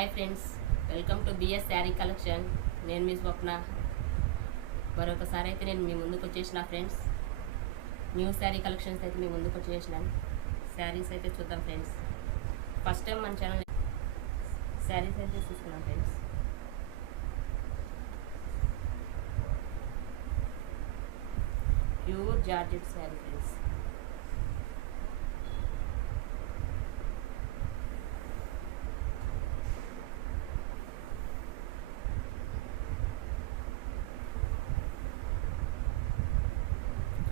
Hi friends, welcome to BS sari collection. నేను మీ స్వప్న. మరొకసారి అయితే నేను మీ ముందుకు వచ్చేసిన ఫ్రెండ్స్. న్యూ శారీ కలెక్షన్స్ అయితే మీ ముందుకు వచ్చేసినాను. శారీస్ అయితే చూద్దాం ఫ్రెండ్స్. ఫస్ట్ టైం మన ఛానల్ శారీస్ అయితే చూసుకున్నాం friends. Pure georgette sari friends.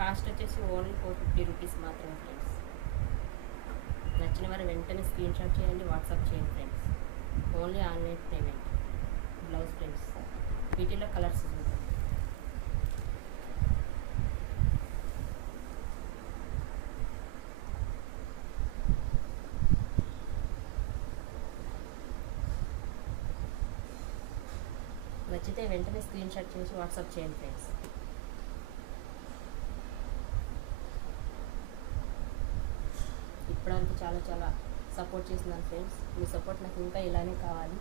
Cost వచ్చేసి ఓన్లీ 450 రూపీస్ మాత్రమే ఫ్రెండ్స్. నచ్చిన వారు వెంటనే స్క్రీన్ షాట్ చేయండి, వాట్సాప్ చేయండి friends. Only online payment. Blouse friends, వీటిలో కలర్స్ చూద్దాం. నచ్చితే వెంటనే స్క్రీన్ షాట్ చేసి వాట్సాప్ చేయండి ఫ్రెండ్స్. ఇప్పటివరకు చాలా సపోర్ట్ చేస్తున్నాను ఫ్రెండ్స్. మీ సపోర్ట్ నాకు ఇంకా ఇలానే కావాలి.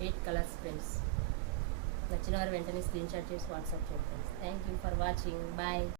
Eight colours friends. నచ్చిన వారు వెంటనే స్క్రీన్ షాట్ చేసి వాట్సాప్ చేయండి friends. Thank you for watching. Bye.